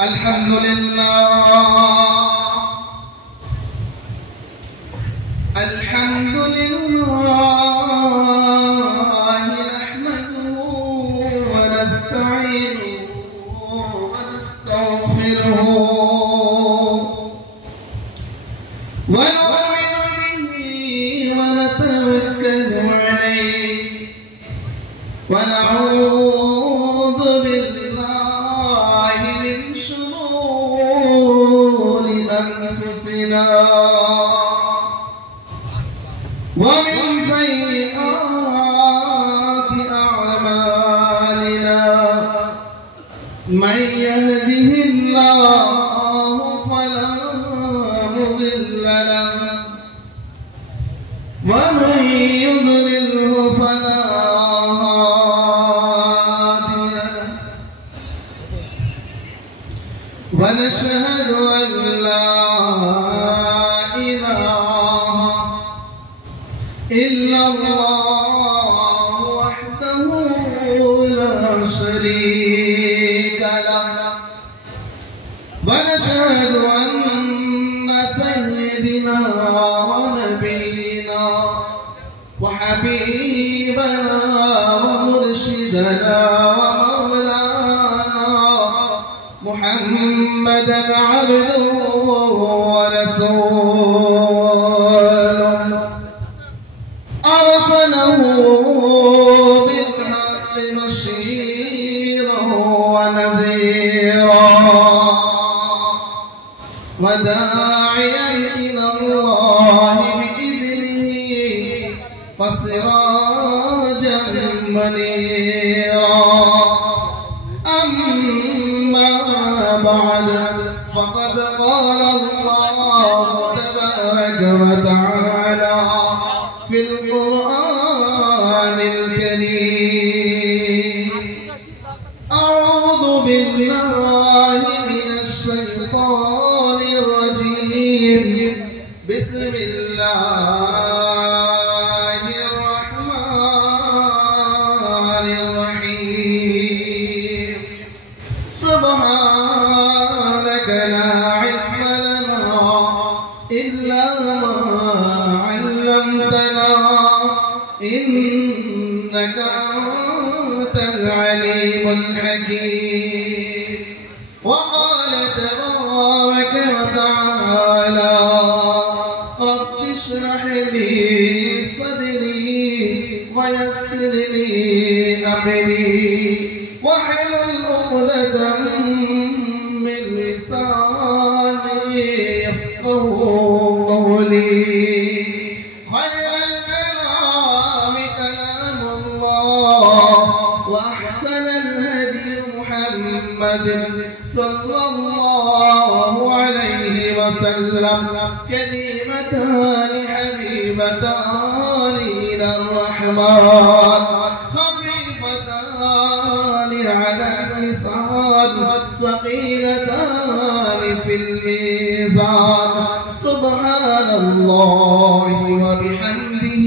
الحمد لله الحمد لله نحمده ونستعينه ونستغفره ونؤمن به ونتوكل عليه ونعوذ بالله من شرور أنفسنا ومن سيئات أعمالنا من يهده الله فلا مضل له ومن يضلله فلا هادي له ونشهد أن لا إله إلا الله وحده لا شريك له ونشهد أن سيدنا ونبينا وحبيبنا ومرشدنا ومولانا محمدا عبده ورسوله أرسله بالحق بشيرا ونذيرا وداعيا إلى الله بإذنه وسراجا منيرا أما بعد فقد قال الله تبارك وتعالى في القرآن الكريم أعوذ بالله من الشيطان الرجيم بسم الله الرحمن الرحيم سبحانك لا علم لنا إلا ما علمتنا إنك أنت العليم الحكيم وقال تبارك وتعالى رب اشرح لي صدري ويسر لي أمري واحلل عقدة من لساني يفقهوا قولي خير الكلام كلام الله وأحسن الهدي محمد صلى الله عليه وسلم كلمتان حبيبتان إلى الرحمن خفيفتان على اللسان ثقيلتان في الميزان سبحان الله وبحمده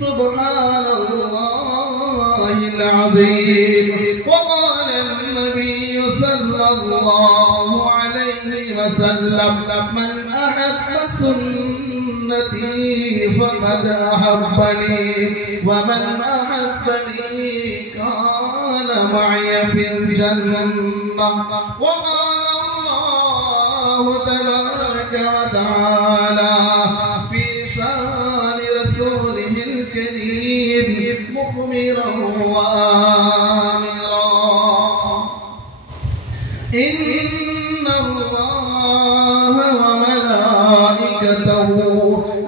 سبحان الله العظيم وقال النبي صلى الله عليه وسلم من أحب سنتي فقد أحبني ومن أحبني كان معي في الجنة وقال الله تبارك وتعالى في شان رسوله الكريم مخبرا وآمرا إن الله وملائكته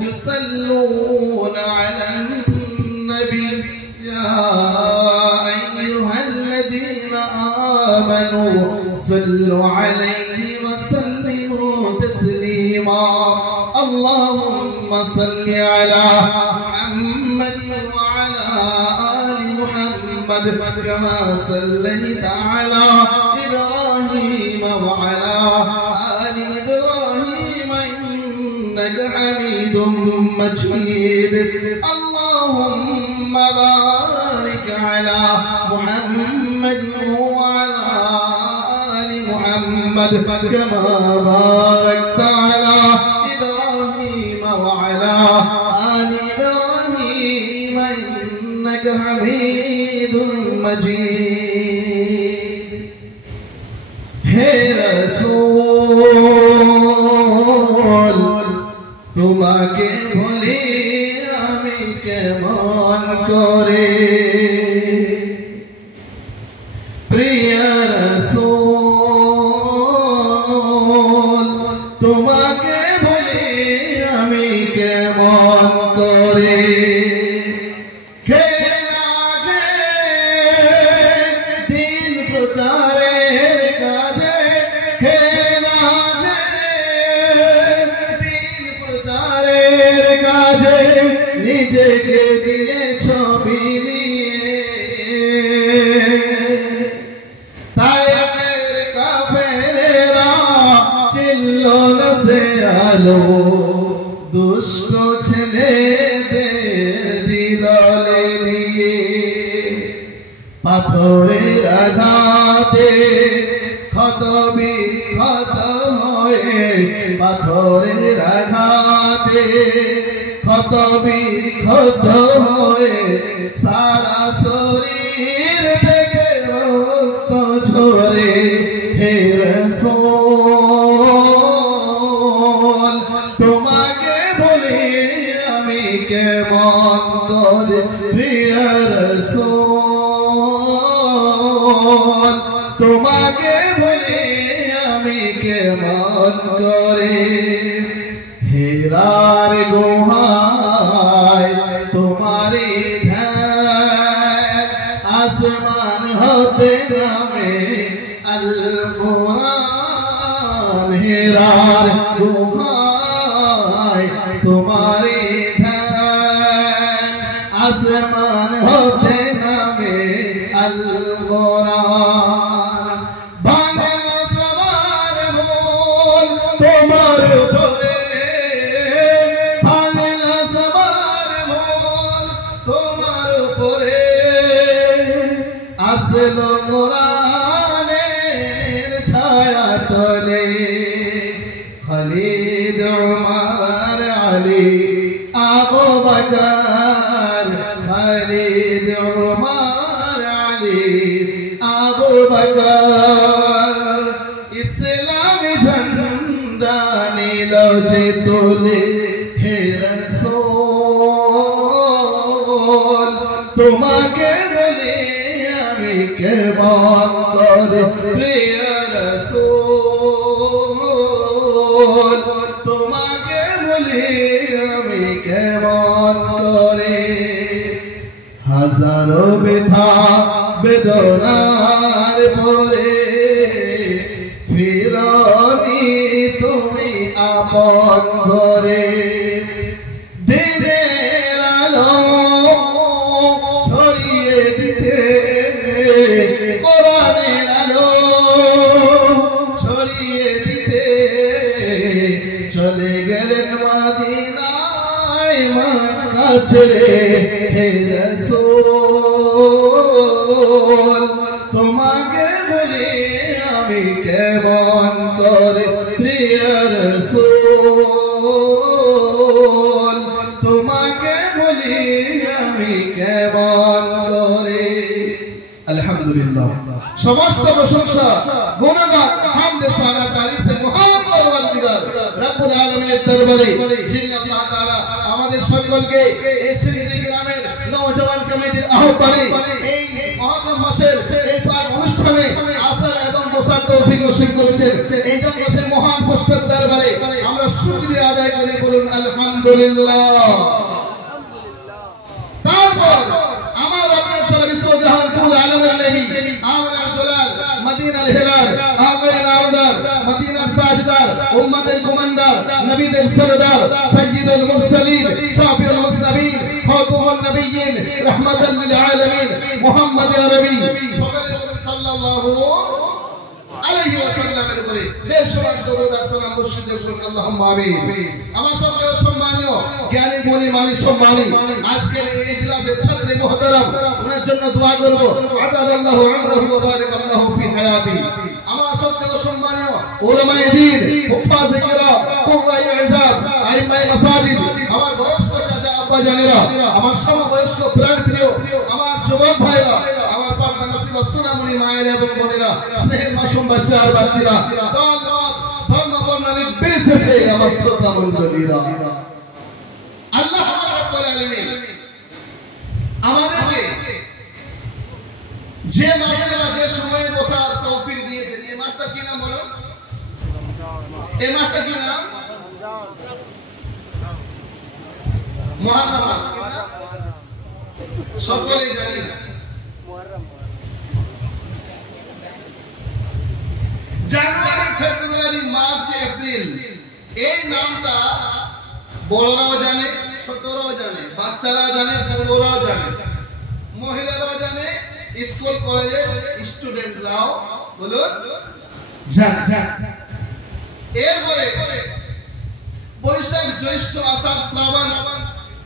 يصلون على النبي يا أيها الذين آمنوا صلوا عليه وسلموا تسليما اللهم صل على محمد وعلى آل محمد كما صليت على إبراهيم وعلى آل إبراهيم إنك حميد مجيد اللهم بارك على محمد وعلى آل محمد محمد كما باركت على إبراهيم وعلى آل إبراهيم إنك حميد مجيد হে রাসূল তোমাকে ভুলি আমি কেমন করে প্রিয় রাসূল তোমাকে ভুলি আমি কেমন করে কে লাগে দিন প্রচারের কাজে কে লাগে দিন প্রচারের কাজে নিজেকে দিয়ে ছবি নিয়ে তায়েফের কাফেরেরা ছিল না সে আলো দুষ্ট ছেলেদের দিদলে নিয়ে পাথরের আঘাতে ক্ষত বিক্ষত হয়ে পাথরের আঘাতে ক্ষত বিক্ষত হয়ে সারা শরীর থেকে রক্ত ঝরে হে রাসূল তোমাকে বলি আমি কেমন করে প্রিয় রাসূল তোমাকে বলি আমি কেমন করে হেরার গুহায় তোমারি ধ্যান আসমান হতে নামে আল কুরআন হেরার গুহায় তোমারি ধ্যান আসমান হতে নামে আল কুরআন বাংলা সবার মূল তোমার উপরে বাংলা সবার মূল তোমার উপরে আসলো কোরআনের ছায়া তলে খালিদ উমর আলী আবু বকর খালিদ উমর আলী আবু বকর ইসলামী ঝান্ডা নীল যে তোলে হে রাসূল তোমাকে বলি আমি কেমন করে প্রিয় রাসূল তোমাকে বলি আমি কেমন করে হাজারো ব্যথা বেদনার পরে ফিরনি তুমি আপন ঘরে দিনের আলো ছড়িয়ে দিতে কোরআনের আলো ছড়িয়ে দিতে চলে গেলেন মদিনায় মক্কা ছেড়ে হে রাসূল তোমাকে বলি আমি কেমন করে প্রিয় রাসূল তোমাকে বলি আমি কেমন করে আলহামদুলিল্লাহ সমস্ত প্রশংসা গুণগান হামদ সানা তারিফ সে মহান পরওয়ারদিগার রব্বুল আলামিনের দরবারে যিনি আল্লাহ তাআলা আমাদের সকলকে এই সিন্ধি গ্রামের নওজওয়ান কমিটির আহ্বানে এই মহরম মাসের এই পাক অনুষ্ঠানে আসার এবং বসার তৌফিক নসিব করেছেন এই জন্য সে মহান স্রষ্টার দরবারে আমরা শুকরিয়া আদায় করি বলুন আলহামদুলিল্লাহ তারপর আমার আপনার সারা বিশ্বজাহান কুল আলমের নবী আমরা দুলাল মদিনার হেলাল আমরা নামদার মদিনার তাজদার উম্মতের কমান্ডার নবীদের সরদার সাইয়্যিদুল মুরসালিন শাফিউল মুসনাবিন খাতুমুন নবিয়্যিন রাহমাতাল লিল আলামিন মুহাম্মদ আরবি সাল্লাল্লাহু আলাইহি ওয়াসাল্লামের উপরে বেশরত দরুদ আর সালাম বর্ষিত করুন আল্লাহুম্মা আমিন আমার সঙ্গে সম্মানীয় জ্ঞানী গুণী মানি সম্মানী আজকের এই ইজলাসে সদরে মুহতারাম ওনার জন্য দোয়া করব আদাল্লাহু উমরাহু ওয়া বারাকাল্লাহু ফি হায়াতি আমার সত্ত্বেও সম্মানীয় উলামায়ে দ্বীন, হুফাজে কিরাম, কুররায়ে ইজাব, আইমায়ে মাসাজিদ, আমার বয়স্ক চাচা আব্বা জানেরা, আমার সমবয়স্ক প্রাণপ্রিয় আমার যুবক ভাইরা, আমার পর্দা নসিবা সোনামণি মায়েরা এবং বোনেরা, স্নেহের মাসুম বাচ্চা আর বাচ্চারা, দল মত ধর্ম বর্ণ নির্বিশেষে আমার শ্রদ্ধা মণ্ডলীরা, আল্লাহ রাব্বুল আলামিন আমাদেরকে যে মাসে বা যে সময়ে বসার তৌফিক দিয়েছেন, এই মাসটা কি নাম বলো? এই মাসটা কি নাম? মুহররম মাস। কি নাম? সকলেই জানি না। জানুয়ারি, ফেব্রুয়ারি, মার্চ, এপ্রিল, এই নামটা বড়রাও জানে, ছোটরাও জানে, বাচ্চারাও জানে, বুড়োরাও জানে, মহিলারাও জানে, স্কুল কলেজের স্টুডেন্টরাও বলুন জানে। এরপরে বৈশাখ, জ্যৈষ্ঠ, আষাঢ়, শ্রাবণ,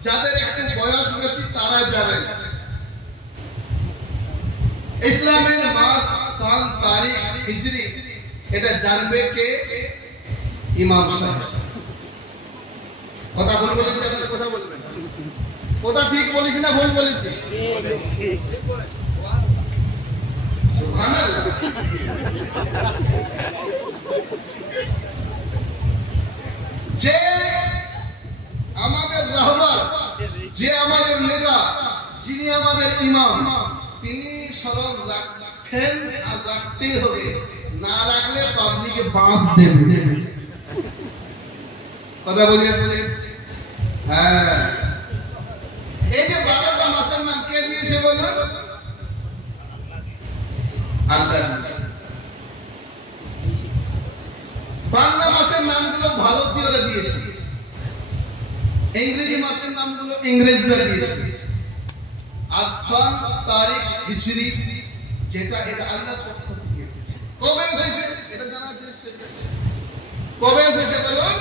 যাদের একটু বয়স বেশি তারা জানেন। ইসলামের মাস, সাল, তারিখ, হিজরি এটা জানবে কে? ইমাম সাহেব। কথা ভুল বলেছি? আপনার কথা বলবেন, কথা ঠিক বলেছি না ভুল বলেছি? সুবহানাল্লাহ। যে আমাদের রাহবার, যে আমাদের নেতা, যিনি আমাদের ইমাম, তিনি স্মরণ রাখেন আর রাখতেই হবে, না রাখলে পাবলিকে বাঁশ দেবে। কথা বলে আসছে? হ্যাঁ। এই যে 12টা মাসের নাম কে দিয়েছে বলুন? আল্লাহ। বাংলা মাসের নামগুলো ভারতীয়রা দিয়েছে, ইংরেজি মাসের নামগুলো ইংরেজরা দিয়েছে। আর সাল, তারিখ, হিজরি যেটা, এটা আল্লাহর পক্ষ থেকে এসেছে। কবে এসেছে এটা জানা আছে? কবে এসেছে বলুন?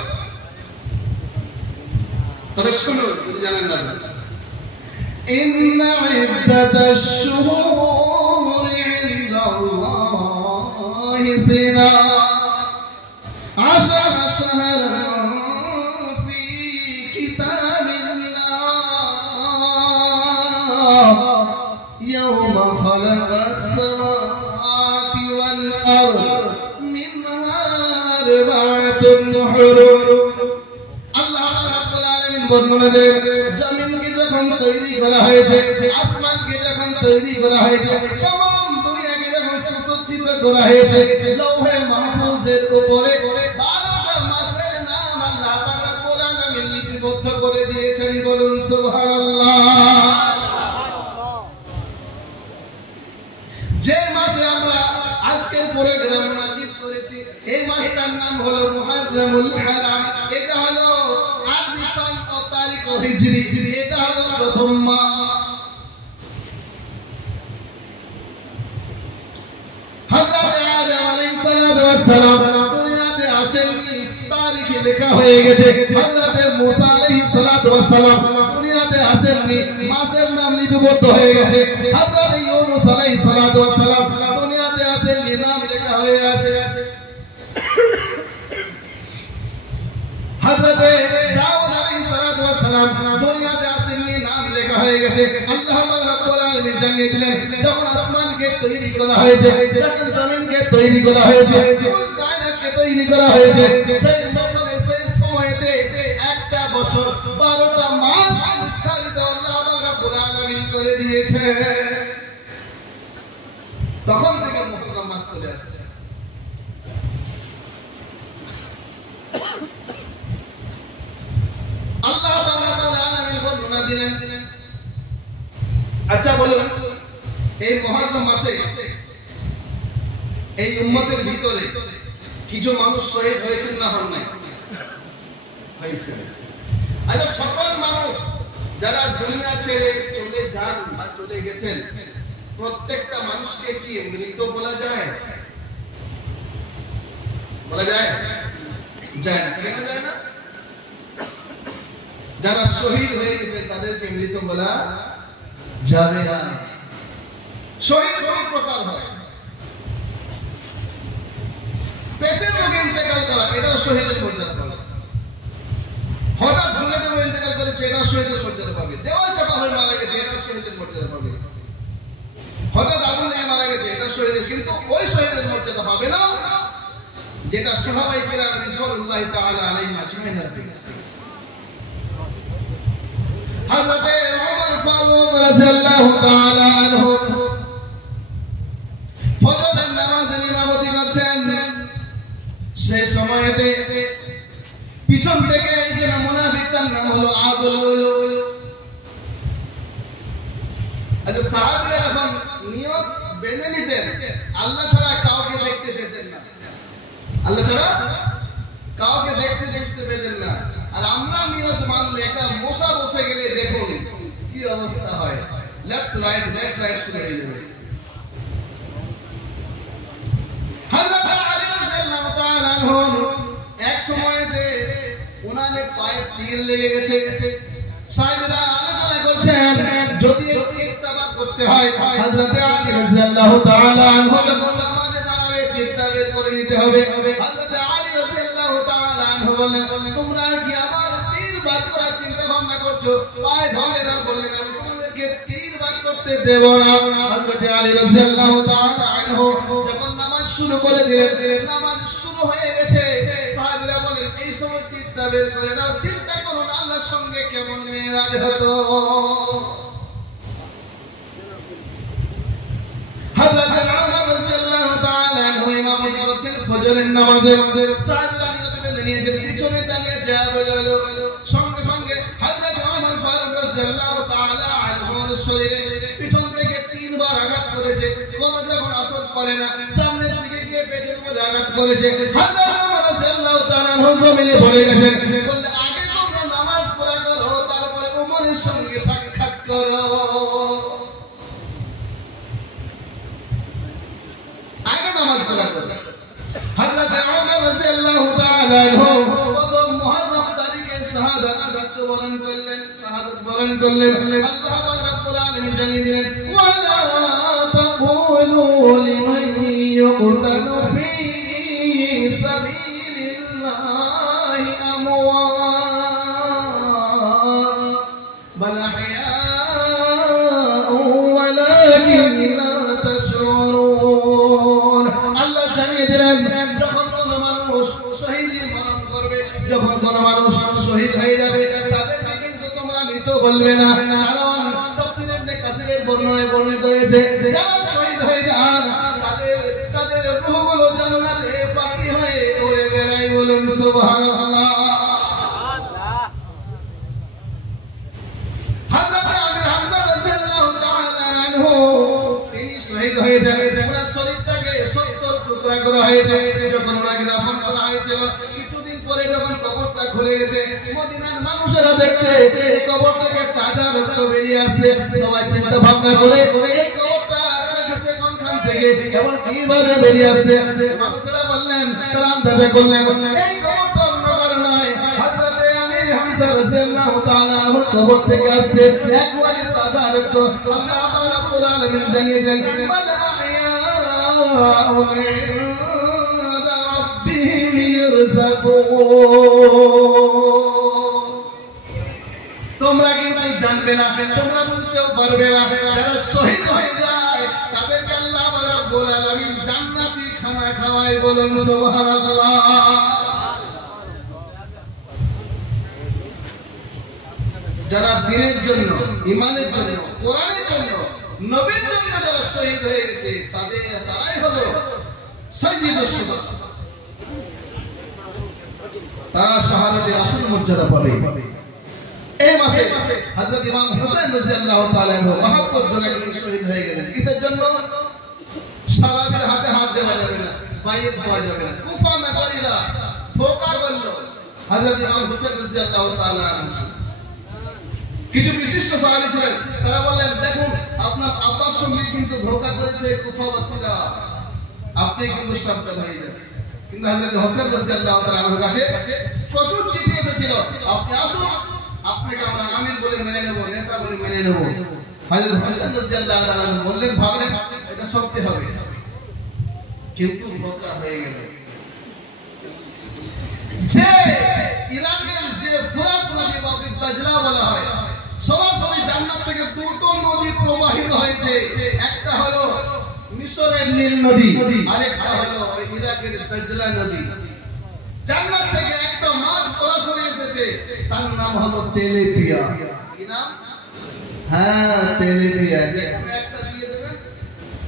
তবে শুনুন যদি জানেন না। ইন্না ইদ্দাতাশ শুহুরি ইনদাল্লাহি 12 শাহরান ফি কিতাবিল্লাহ ইয়াওমা খালাকাস সামাওয়াতি ওয়াল আরদ মিনহা আরবা'তুন হুরুম। বর্ণনা দেন, জমিনকে যখন তৈরি করা হয়েছে, আসমানকে যখন তৈরি করা হয়েছে, तमाम দুনিয়াকে যখন সুসজ্জিত করা হয়েছে, লৌহে মাহফুজের উপরে 12টা মাসের নাম আল্লাহ পাক রব্বুল আলামিন লিপিবদ্ধ করে দিয়েছেন। বলুন সুবহানাল্লাহ। যে মাসে আমরা আজকের প্রোগ্রাম মুনাকিদ করেছি, এই মাসটার নাম হলো মুহররমুল হারাম। এটা হলো আরবি সাল ও তারিখ ও হিজরি, এটা হলো প্রথম মাস। হযরত আদম আলাইহিস সালাতু ওয়াস সালাম দুনিয়াতে আসেননি, তারিখে লেখা হয়ে গেছে। হযরত মুসা আলাইহিস সালাতু ওয়াস সালাম দুনিয়াতে আসেননি, মাসের নাম লিপিবদ্ধ হয়ে গেছে। হযরত ইউনূস আলাইহিস সালাতু ওয়াস সালাম দুনিয়াতে আসেননি, নাম লেখা হয়ে আছে। হযরত দাউদ আলাইহিস সালাতু ওয়াস সালাম দুনিয়াতে আসেননি, নাম লেখা হয়ে গেছে। আল্লাহ পাক রব্বুল আলামিন জানিয়ে দিলেন, যখন আসমানকে তৈরি করা হয়েছে, যখন জমিনকে তৈরি করা হয়েছে, কুল কায়নাতকে তৈরি করা হয়েছে, সেই বছরে সেই সময়তে একটা বছর 12টা মাস নির্ধারিত আল্লাহ পাক রব্বুল আলামিন করে দিয়েছে। তখন থেকে মুহররম মাস চলে আসছে। আল্লাহ পাক রব্বুল আলামিন বর্ণনা দিলেন। আচ্ছা বলুন, এই মুহররম মাসে এই উম্মতের ভিতরে কিছু মানুষ শহীদ হয়েছেন না হন নাই? হয়েছেন। আচ্ছা, সকল মানুষ যারা দুনিয়া ছেড়ে চলে যান বা চলে গেছেন, প্রত্যেকটা মানুষকে কি মৃত বলা যায়? বলা যায়? যায় না। কেন যায় না? যারা শহীদ হয়ে গেছেন তাদেরকে মৃত বলা যাবে না। শহীদ বহু প্রকার হয়। শহীদের মর্যাদা পাবে। হঠাৎ ঝুলে দেবো ইন্তেকাল করেছে, এটা শহীদের মর্যাদা পাবে। দেওয়াল চাপা হয়ে মারা গেছে, এটা শহীদের মর্যাদা পাবে। হঠাৎ আগুন লেগে মারা গেছে, এটা শহীদের, কিন্তু ওই শহীদের মর্যাদা পাবে না যেটা সাহাবায়ে কেরাম রিজওয়ানুল্লাহি তাআলা আলাইহিম আজমাইন পেয়েছে। হযরত ওমর ফারুক রাদিয়াল্লাহু তাআলা আনহু ফজরের নামাজে ইমামতি করছেন। সেই সময়তে পিছন থেকে একজন মুনাফিক, তার নাম হলো আবুল উলুল। আচ্ছা, সাহাবীরা যখন নিয়ত বেঁধে নিতেন, আল্লাহ ছাড়া কাউকে দেখতে পেতেন না, আল্লাহ ছাড়া কাউকে দেখতে বুঝতে পেতেন না। আর আমরা নিয়ত মানলে একটা মশা বসে গেলে দেখুন কি অবস্থা হয়, লেফট রাইট শুরু হয়ে যাবে। হযরত আলী রাদিয়াল্লাহু তাআলা আনহু এক সময়তে ওনার পায়ে তীর লেগে গেছে। সাহাবীরা আলোচনা করছেন যদি ইত্তেবা করতে হয়, হযরত আলী রাদিয়াল্লাহু তাআলা আনহু যখন নামাজে দাঁড়াবে তীরটা বের করে নিতে হবে। হযরত আলী রাদিয়াল্লাহু তাআলা আনহু বলেন, তোমরা কি আমার তীর বার করার চিন্তা ভাবনা করছো? পায়ে ধরে ধরে বললেন, আমি তোমাদেরকে তীর বার করতে দেব না। হযরত আলী রাদিয়াল্লাহু তাআলা আনহু যখন নামাজ শুরু করে দিলেন, নামাজ শুরু হয়ে গেছে। সাহাবীরা বলেন, এই সময় তীরটা বের করে নাও, চিন্তা করুন আল্লাহর সঙ্গে কেমন মেরাজ হতো। হযরত ওমর রাদিয়াল্লাহু তাআলা আনহু ইমামতি করছেন ফজরের নামাজে। সাহাবীরা নিয়ত বেঁধে নিয়েছেন, পিছনে দাঁড়িয়ে যায় বলল। সঙ্গে সঙ্গে হযরত ওমর ফারুক রাদিয়াল্লাহু তাআলা আনহুর শরীরে পিছন থেকে তিনবার আঘাত করেছে, কোনো যখন আসর করে না, সামনের দিকে গিয়ে পেটের উপরে আঘাত করেছে। হযরত ওমর রাদিয়াল্লাহু তাআলা আনহু জমিনে পড়ে গেছেন। বললে, আগে তোমরা নামাজ পড়া করো, তারপরে ওমরের সঙ্গে সাক্ষাৎ করো। আগে নামাজ পড়া করো। হযরত ওমর রাদিয়াল্লাহু তাআলা আনহু প্রথম মুহররম তারিখে শাহাদাত বরণ করলেন, শাহাদাত বরণ করলেন। আল্লাহ পাক রব্বুল আলামিন জানিয়ে দিলেন, ওয়ালা তাকুলু লিমান ইউকতালু ফি সাবিলিল্লাহি আমওয়াত বাল আহইয়াউ ওয়ালাকিন লা তাশউরুন। আল্লাহ জানিয়ে দিলেন, যখন কোন মানুষ শহীদি মরণ করবে, যখন কোন মানুষ শহীদ হয়ে যাবে, তাদেরকে কিন্তু তোমরা মৃত বলবে না। কারণ তাফসীরে ইবনে কাসিরের বর্ণনায় বর্ণিত হয়েছে, যারা শহীদ হয়ে যান তাদের রূহগুলো জান্নাতে পাখি হয়ে উড়ে বেড়ায়। বলুন সুবহানাল্লাহ। হযরত আমির হামজা রাদিয়াল্লাহু তাআলা আনহু তিনি শহীদ হয়ে যান। ওনার শরীরটাকে 70 টুকরা করা হয়েছে। যখন ওনাকে দাফন করা হয়েছিল, কিছুদিন পরে যখন কবরটা খুলে গেছে, মদিনার মানুষেরা দেখছে এই কবর থেকে তাজা রক্ত বেরিয়ে আসছে। সবাই চিন্তা ভাবনা করে এই কবরটা গেছে কোনখান থেকে এবং কিভাবে বেরিয়ে আসছে। মানুষেরা বললেন, তারা আন্দাজে করলেন, এই কবরটা অন্য কারো নয়, হযরত আমির হামজা রাদিয়াল্লাহু তাআলা আনহুর কবর থেকে আসছে একবারে তাজা রক্ত। আল্লাহ পাক রব্বুল আলামিন জানিয়েছেন, বাল আহইয়াউ ইনদা রাব্বিহিম ইরযাকুন। তোমরা কিন্তু জানবে না, তোমরা বুঝতেও পারবে না, যারা শহীদ হয়ে যায় তাদেরকে আল্লাহ পাক রব্বুল আলামিন জান্নাতি খানা খাওয়ায়। বলুন সুবহানাল্লাহ। যারা দ্বীনের জন্য, ঈমানের জন্য, কোরআনের জন্য, নবীর জন্য যারা শহীদ হয়ে গেছে, তারাই হলো সাইয়্যিদুশ শুহাদা। তারা শাহাদাতের আসল মর্যাদা পাবে। এই মাসে হযরত ইমাম হোসেন রাদিয়াল্লাহু তাআলা আনহু ৭২ জন একদিন শহীদ হয়ে গেলেন। কিসের জন্য? সালাতের হাতে হাত দেওয়া যাবে না, বাইত পাওয়া যাবে না। কুফা নগরীরা ধোঁকা করল হযরত ইমাম হোসেন রাদিয়াল্লাহু তাআলা আনহু। কিছু বিশিষ্ট সাহাবী ছিলেন, তারা বললেন, দেখুন আপনার আব্বার সঙ্গে কিন্তু ধোঁকা করেছে কুফাবাসীরা, আপনি কিন্তু সাবধান হয়ে যান। কিন্তু হযরত হোসেন রাদিয়াল্লাহু তাআলা আনহুর কাছে প্রচুর চিঠি এসেছিল, আপনি আসুন, আপনাকে আমরা আমির বলে মেনে নেব, নেতা বলে মেনে নেব। হযরত হোসেন রাদিয়াল্লাহু তাআলা আনহু বললেন, ভাবলেন এটা সত্যি হবে, কিন্তু ধোঁকা হয়ে গেল। যে ইরাকের যে ফোরাত নদী বা দাজলা বলা হয়, সরাসরি জান্নাত থেকে দুটো নদী প্রবাহিত হয়েছে। একটা হলো মিশরের নীল নদী, আরেকটা হলো ইরাকের দাজলা নদী। জান্নাত থেকে একটা মাছ সরাসরি এসেছে, তার নাম হলো তেলেপিয়া। কি নাম? হ্যাঁ, তেলেপিয়া। একটা দিয়ে দেবেন,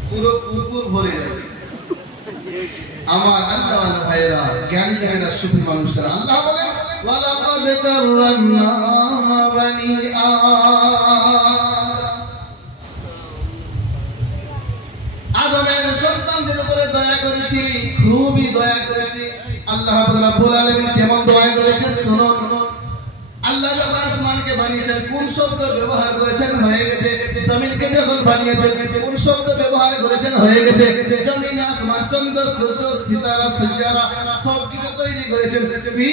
পুরো পুকুর ভরে যাবে। আমার আল্লাহওয়ালা ভাইরা, জ্ঞানী জানেরা, সুফি মানুষেরা, আল্লাহ বলেন ওয়ালাকাদ কাররামনা বানি আদমের সন্তানদের উপরে দয়া করেছি, খুবই দয়া করেছি। আল্লাহ রাব্বুল আলামিন কেমন দয়া করেছে শুনুন। আল্লাহ যখন আসমানকে বানিয়েছেন কোন শব্দ ব্যবহার করেছেন? হয়ে গেছে। জমিনকে যখন বানিয়েছেন কোন শব্দ ব্যবহার করেছেন? হয়ে গেছে। জমিন, আসমান, চন্দ্র, সূর্য, সিতারা, সাইয়ারা সব কিছু তৈরি করেছেন। ফি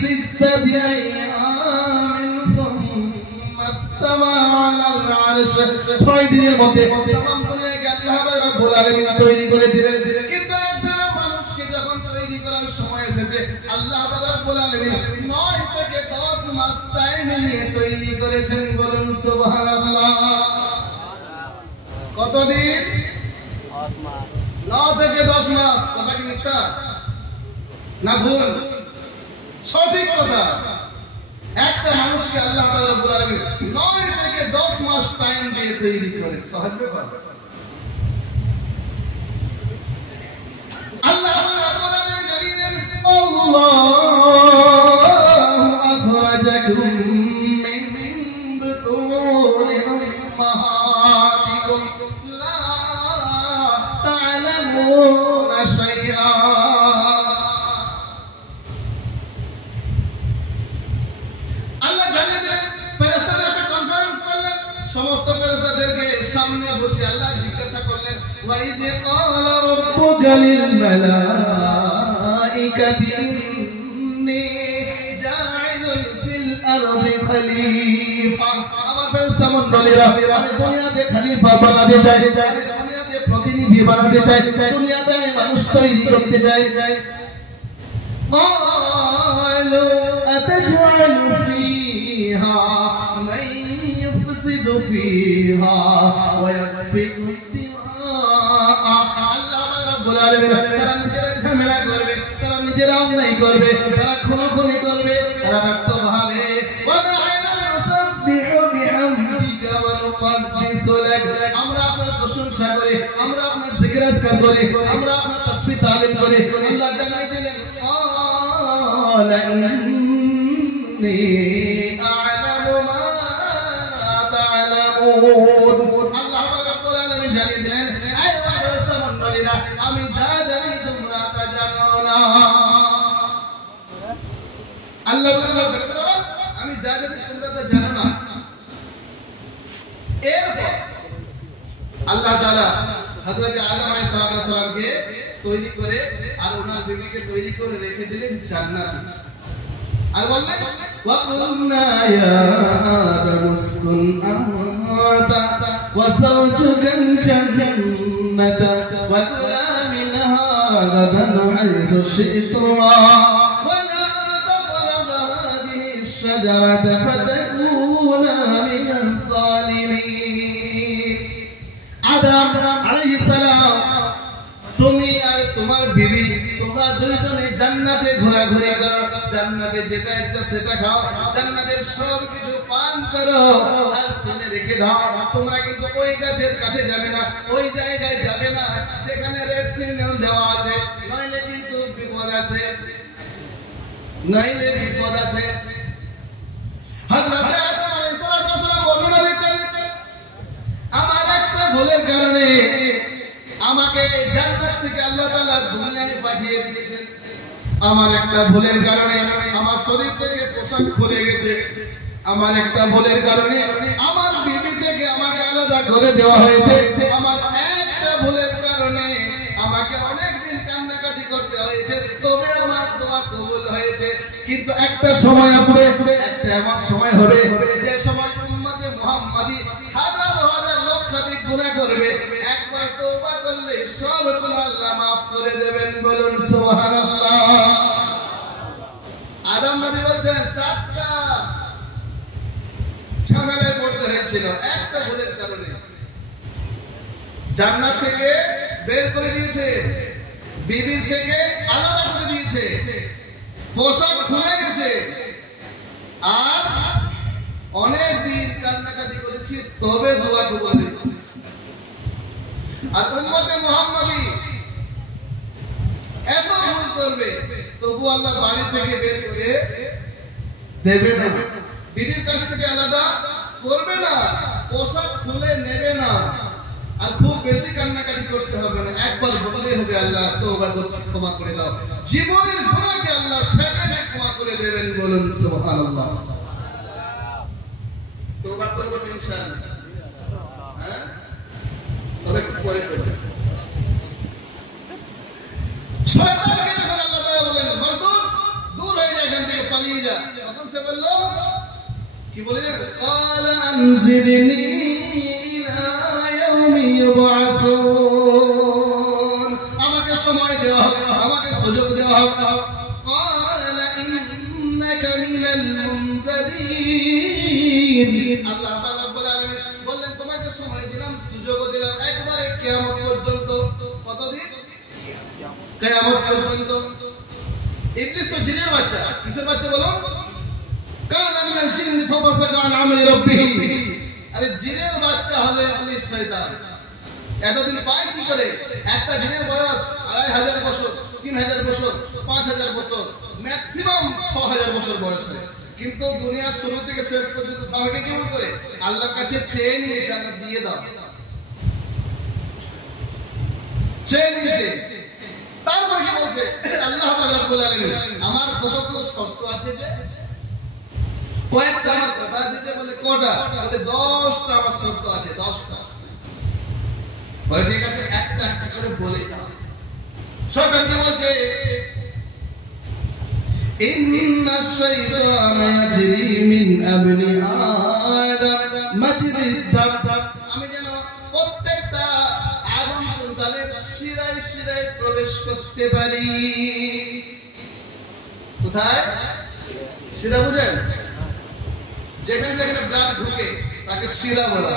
সিত্তাতি আইয়ামিন মাস্তাওয়া আলাল আরশ। 6 দিনের মধ্যে तमाम দুনিয়াকে আল্লাহ রাব্বুল আলামিন তৈরি করে দিলেন। কিন্তু একজন মানুষকে যখন তৈরি করার সময় এসেছে, আল্লাহ রাব্বুল আলামিন 9 থেকে 10 মাস টাইম নিয়ে তৈরি করেছেন। বলুন সুবহানাল্লাহ। কতদিন? 9 থেকে 10 মাস। কথা কি মিথ্যা না ভুল? সঠিক কথা। একটা মানুষকে আল্লাহ রাব্বুল আলামিন 9 থেকে 10 মাস টাইম দিয়ে তৈরি করেন। সহজ ব্যাপার। আল্লাহ রাব্বুল আলামিন জানিয়েছেন আল্লাহু আখরাজাকুম মিন বুতুনি উম্মাহাতিকুম লা তা'লামুনা শাইআ। আল্লাহ জানিয়েছেন, ফেরেশতাদের একটা কনফারেন্স করলেন, সমস্ত ফেরেশতাদেরকে সামনে বসে আল্লাহ জিজ্ঞাসা করলেন وَإِذْ قَالَ رَبُّكَ لِلْمَلَائِكَةِ إِنِّي جَاعِلٌ فِي الْأَرْضِ خَلِيفَةً। আমার ফেরেশতা মণ্ডলীরা, আমি দুনিয়াতে খলিফা বানাতে চাই, আমি দুনিয়াতে প্রতিনিধি বানাতে চাই, দুনিয়াতে আমি মানুষ তৈরি করতে চাই। قَالُوا أَتَجْعَلُ فِيهَا مَن يُفْسِدُ فِيهَا وَيَسْفِكُ তারা নিজেরা ঝামেলা করবে, তারা নিজেরা অন্যায় করবে, তারা খুনোখুনি করবে, তারা রক্ত বহাবে। আমরা আপনার প্রশংসা করে, আমরা আপনার জিকির আজকার করে, আমরা আপনার তাসবিহ তাহলিল করে। আল্লাহ জানিয়ে দিলেন ক্বালা ইন্নী আ'লামু মা লা তা'লামুন। আল্লাহ রাব্বুল আলামিন জানিয়ে দিলেন, এই ফেরেশতা মণ্ডলীরা, আমি যা জানি তোমরা তা জানো না। আল্লাহ বলেন, ফেরেশতারা, আমি যা জানি তোমরা তা জানো না। এরপর আল্লাহ তাআলা হযরত আদম আলাইহিস সালামকে তৈরি করে আর ওনার বিবিকে তৈরি করে রেখে দিলেন জান্নাতে। আর বললেন ওয়াকুলনা ইয়া আদম উসকুন আনতা ওয়া যাওজুকাল জান্নাতা ওয়া কুলা মিনহা রাগাদান হাইথু শি'তুমা ওয়া লা তাকরাবা হাযিহি আশ-শাজারাতা ফাতাকুনা মিনাল যালিমিন। আদম আলাইহিস সালাম, তুমি আর তোমার বিবি, তোমরা দুইজনে জান্নাতে ঘোরাঘুরি করো, জান্নাতে যেটা ইচ্ছা সেটা খাও, জান্নাতের সব কিছু পান করো। আর শুনে রেখে দাও, তোমরা কিন্তু ওই গাছের কাছে যাবে না, ওই জায়গায় যাবে না যেখানে রেড সিগন্যাল দেওয়া আছে, নইলে কিন্তু বিপদ আছে, নইলে বিপদ আছে। হযরত আদম আলাইহিস সালাম বর্ণনা দিচ্ছেন, আমার একটা ভুলের কারণে আমাকে জান্নাত থেকে আল্লাহ তাআলা দুনিয়ায় পাঠিয়ে দিয়েছেন। আমার একটা ভুলের কারণে আমার শরীর থেকে পোশাক খুলে গেছে, আমার একটা ভুলের কারণে আমার বিবি থেকে আমাকে আলাদা করে দেওয়া হয়েছে, আমার একটা ভুলের কারণে আমাকে অনেক দিন কান্নাকাটি করতে হয়েছে, তবে আমার দোয়া কবুল হয়েছে। কিন্তু একটা সময় আসবে, একটা এমন সময় হবে যে সময় উম্মতে মুহাম্মাদি হাজার হাজার লক্ষাধিক গুনাহ করবে, একবার তওবা করলে সব গুনাহ আল্লাহ maaf করে দেবেন। বলুন সুবহানাল্লাহ। যাচ্ছিল একটা ভুলের কারণে। জান্নাত থেকে বের করে দিয়েছে, বিবির থেকে আলাদা করে দিয়েছে, পোশাক খুলে গেছে, আর অনেক দিন কান্নাকাটি করেছি, তবে দোয়া কবুল হয়েছে। আর উম্মতে মুহাম্মাদি এত ভুল করবে, তবু আল্লাহ বাড়ি থেকে বের করে দেবে না, বিবির কাছ থেকে আলাদা করবে না, পোশাক খুলে নেবে না, আর খুব বেশি কান্নাকাটি করতে হবে না, একবার বললেই হবে আল্লাহ তওবা করছি, ক্ষমা করে দাও। জীবনের গুনাহকে আল্লাহ সেকেন্ডে ক্ষমা করে দেবেন, বলুন সুবহানাল্লাহ। তওবা করব তো ইনশাআল্লাহ, হ্যাঁ, তবে পরে করব। শয়তানকে যখন আল্লাহ তাআলা বলেন মারদুদ, দূর হয়ে যা, এখান থেকে পালিয়ে যা, তখন সে বলল কি বলে, ক্বালা আনজিরনি ইলা ইয়াউমি ইউবআসুন, আমাকে সময় দেওয়া হোক, আমাকে সুযোগ দেওয়া হোক। ক্বালা ইন্নাকা মিনাল মুনজারিন, আল্লাহ তাআলা বললেন তোমাকে সময় দিলাম, সুযোগও দিলাম, একবারে কিয়ামত পর্যন্ত। কতদিন? কিয়ামত পর্যন্ত। ইবলিস তো জিনের বাচ্চা, কিসের বাচ্চা বলো? কানা মিনাল জিন্নি ফাফাসাকা আন আমরি রাব্বিহি, আরে জিনের বাচ্চা হলে ইবলিস শয়তান। এতদিন পায় কি করে? একটা জিনের বয়স 2500 বছর, 3000 বছর, 5000 বছর, ম্যাক্সিমাম 6000 বছর বয়স হয়, কিন্তু দুনিয়ার শুরু থেকে শেষ পর্যন্ত আমাকে কেমন করে আল্লাহর কাছে চেয়ে নিয়ে জান্নাত দিয়ে দাও, চেয়ে নিয়েছে। তারপর কি বলছে আল্লাহ পাক রব্বুল আলামিন, আমার কতগুলো শর্ত আছে, যে কয়েকটা আমার কথা আছে, যে বলে কটা, বলে 10টা আমার শর্ত আছে, 10টা। বলে ঠিক আছে, একটা একটা করে বলে দাও। শয়তান কি বলছে, ইন্নাশ শাইতানা ইয়াজরি মিন আবনি আদম মাজরিদ দাম, আমি যেন প্রত্যেকটা আদম সন্তানের শিরায় শিরায় প্রবেশ করতে পারি। কোথায়? শিরা বুঝেন? যেখানে যেখানে ব্লাড ঢুকে তাকে শিরা বলা।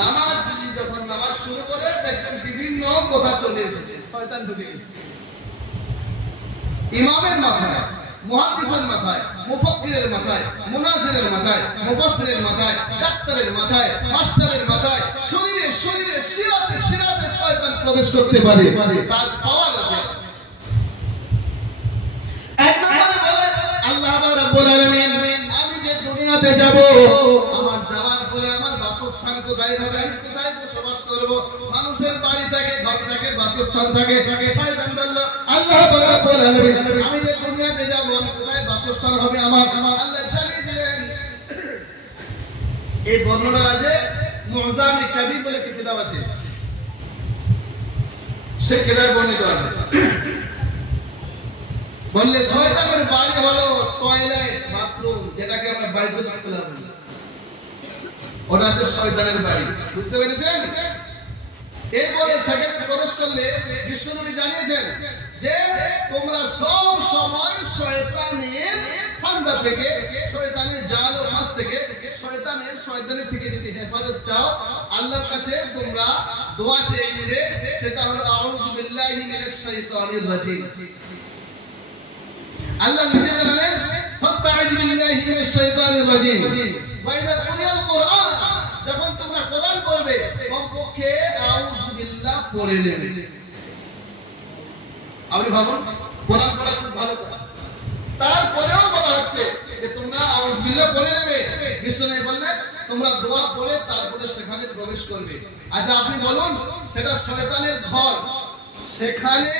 নামাজ যখন নামাজ শুরু করে দেখবেন বিভিন্ন কথা চলে এসেছে, শয়তান ঢুকে গেছে। ইমামের মাথায়, মুহাদ্দিসের মাথায়, মুফাক্কিরের মাথায়, মুনাজিরের মাথায়, মুফাসসিরের মাথায়, ডাক্তারের মাথায়, মাস্টারের মাথায়, শরীরে শরীরে শিরাতে শিরাতে শয়তান প্রবেশ করতে পারে, তার পাওয়ার আছে। এক নম্বরে বলে আল্লাহ রাব্বুল আলামিন, আমি যে দুনিয়াতে যাব, আমার যাওয়ার পরে আমার বাসস্থান কোথায় হবে, আমি কোথায় বসবাস করব? মানুষের বাড়ি থাকে, ঘর থাকে, বাসস্থান থাকে। শয়তান বলল আল্লাহ রাব্বুল আলামিন, আমি যে দুনিয়াতে যাব, আমি কোথায় বাসস্থান হবে আমার? আল্লাহ জানিয়ে দিলেন। এই বর্ণনা আছে মুআজামে কাবীর বলে কি কিতাব আছে, সেই কিতাবে বর্ণিত আছে। বললে শয়তানের বাড়ি হলো টয়লেট, বাথরুম, যেটাকে আমরা বাইতুল খালা বলি, ওটা হচ্ছে শয়তানের বাড়ি। বুঝতে পেরেছেন? এরপরে সেখানে প্রবেশ করলে বিশ্বনবী জানিয়েছেন যে তোমরা সব সময় শয়তানের ফান্দা থেকে, শয়তানের জাল ও ফাঁস থেকে, শয়তানের থেকে যদি হেফাজত চাও, আল্লাহর কাছে তোমরা দোয়া চেয়ে নেবে, সেটা হলো আউযু বিল্লাহি মিনাশ শাইতানির রাজিম। আল্লাহ নিজে বলেন ফাস্তাইজ বিল্লাহি মিনাশ শাইতানির রাজিম। ওয়াইদা কুরিয়াল কুরআন, যখন তোমরা কোরআন পড়বে কমপক্ষে আউযু বিল্লাহ পড়ে নেবে। আপনি ভাবুন, কোরআন পড়া খুব ভালো কাজ, তারপরেও বলা হচ্ছে যে তোমরা আউযু বিল্লাহ পড়ে নেবে। বিষ্ণু বললেন তোমরা দোয়া পড়ে তারপরে সেখানে প্রবেশ করবে। আচ্ছা আপনি বলুন, সেটা শয়তানের ঘর, সেখানে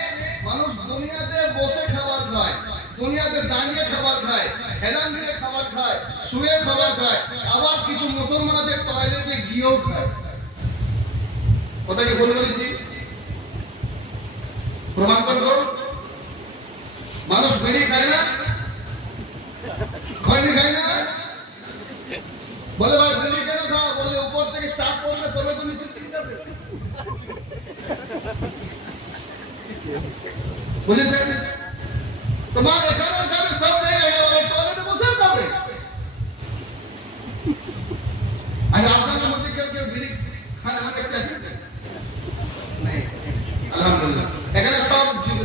মানুষ দুনিয়াতে বসে খাবার খায়, দুনিয়াতে দাঁড়িয়ে খাবার খায়, হেলান দিয়ে খাবার খায়, শুয়ে খাবার খায়, আবার কিছু মুসলমান আছে টয়লেটে গিয়েও খায়। কথা কি ভুল বলেছি? প্রমাণ করবো। মানুষ বিড়ি খায় না, খৈনি খায় না, বলে ভাই বিড়ি কেন খাওয়া? বলে উপর থেকে চাপ পড়বে, তবে তো নিচে থেকে যাবে। বুঝেছেন? তোমার এখানে যাবে, সব জায়গায় টয়লেটে বসে যাবে।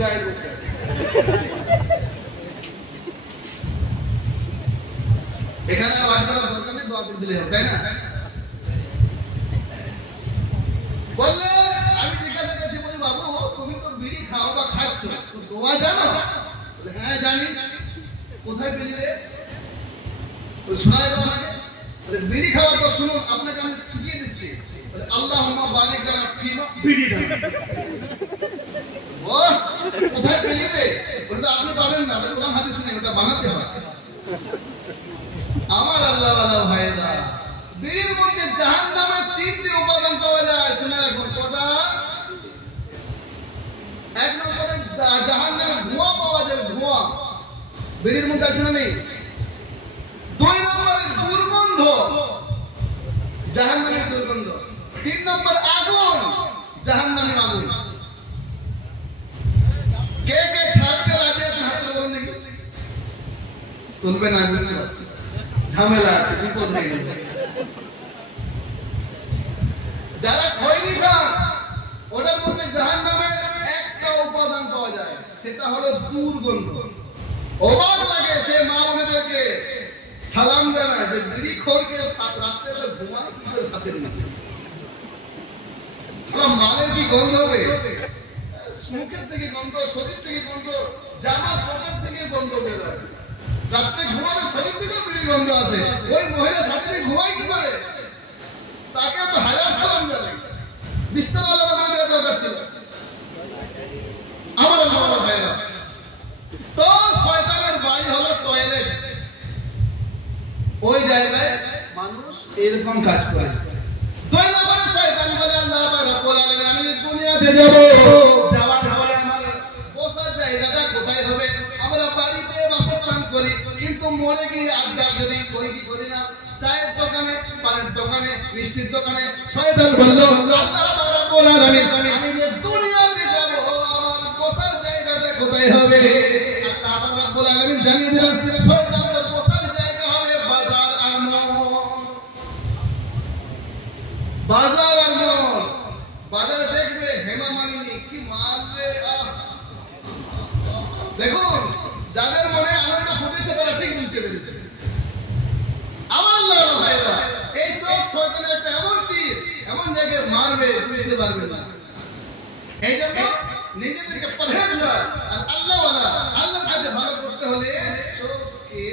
গায়ে বসে আছে। এখানে আওয়াজ করার দরকার নেই, দোয়া করে দিলে হবে, তাই না? বললে আমি জিজ্ঞাসা করছি, বলি বাবু তুমি তো বিড়ি খাও বা খাচ্ছ, তো দোয়া জানো? বলে হ্যাঁ জানি। কোথায় পেলি রে? শোনায় আমাকে। বলে বিড়ি খাওয়া তো শুনুন, আপনাকে আমি শিখিয়ে দিচ্ছি। বলে আল্লাহুম্মা বারিক লানা ফিমা বিড়ি খান। ও কোথায় পেলি রে? বলে আপনি পাবেন না, ওটা কোরআন হাদিস নেই, ওটা বানাতে হয়। আমার আল্লাহ ওয়ালা ভাইরা, বিড়ির মধ্যে জাহান্নামের 3টি উপাদান পাওয়া যায়। শুনে রাখুন কটা? 1 নম্বরে জাহান্নামের ধোঁয়া পাওয়া যাবে, ধোঁয়া বিড়ির মধ্যে আছে না নেই? 2 নম্বরে দুর্গন্ধ, জাহান্নামের দুর্গন্ধ। 3 নম্বর আগুন, জাহান্নামের আগুন। কে কে ছাড়তে রাজি আছেন হাত তুলুন দেখি। তুলবে না, বুঝতে পারছি ঝামেলা আছে, বিপদ হয়ে গেল। যারা খৈনি খান, ওটার মধ্যে জাহান্নামের একটা উপাদান পাওয়া যায়, সেটা হলো দুর্গন্ধ। অবাক লাগে সে মা বোনেদেরকে সালাম জানায় যে বিড়ি খোরকে রাত্রে ঘুমায় কি করে হাতে দিতে। সালাম মালের কি গন্ধ হবে? মুখের থেকে গন্ধ, শরীর থেকে গন্ধ, জামা পকেট থেকে গন্ধ বেরোয়। রাত্রে ঘুমাবে, শরীর থেকে বিড়ি গন্ধ আছে। ওই মহিলা সাথে দিয়ে ঘুমায় কি করে? তাকে তো হাজার সালাম জানাই, বিস্তার আলাদা করে দেওয়া দরকার ছিল। আমার আল্লাহ ভাইরা, তো শয়তানের বাড়ি হলো টয়লেট। ওই জায়গায় মানুষ এরকম কাজ করে। 2 নম্বরে শয়তান বলে আল্লাহ রাব্বুল আলামিন, আমি দুনিয়াতে যাব, যাওয়ার পরে আমার বসার জায়গাটা কোথায় হবে? আমরা বাড়িতে বাসস্থান করি, কিন্তু মরে গিয়ে আড্ডা করি, কি করি না? চায়ের দোকানে, পানের দোকানে, মিষ্টির দোকানে। শয়তান বলল আল্লাহ রাব্বুল আলামিন, আমি যে দুনিয়াতে যাব, আমার বসার জায়গাটা কোথায় হবে? আল্লাহ রাব্বুল আলামিন জানিয়ে দিলেন শয়তানের বসার জায়গা হবে বাজার আর মল। বাজার আর মল। বাজারে দেখবে হেমা মালিনী কি মাল রে। দেখুন, যাদের মনে আনন্দ ফুটেছে তারা ঠিক বুঝতে পেরেছে। আমার আল্লাহ ভাইরা, এই সব শয়তানের একটা এমন তীর এমন জায়গায় মারবে, বুঝতে পারবে না। এই জন্য নিজেদেরকে পরহেজগার আর আল্লাহওয়ালা, আল্লাহর কাছে ভালো করতে হলে চোখকে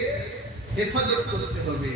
হেফাজত করতে হবে।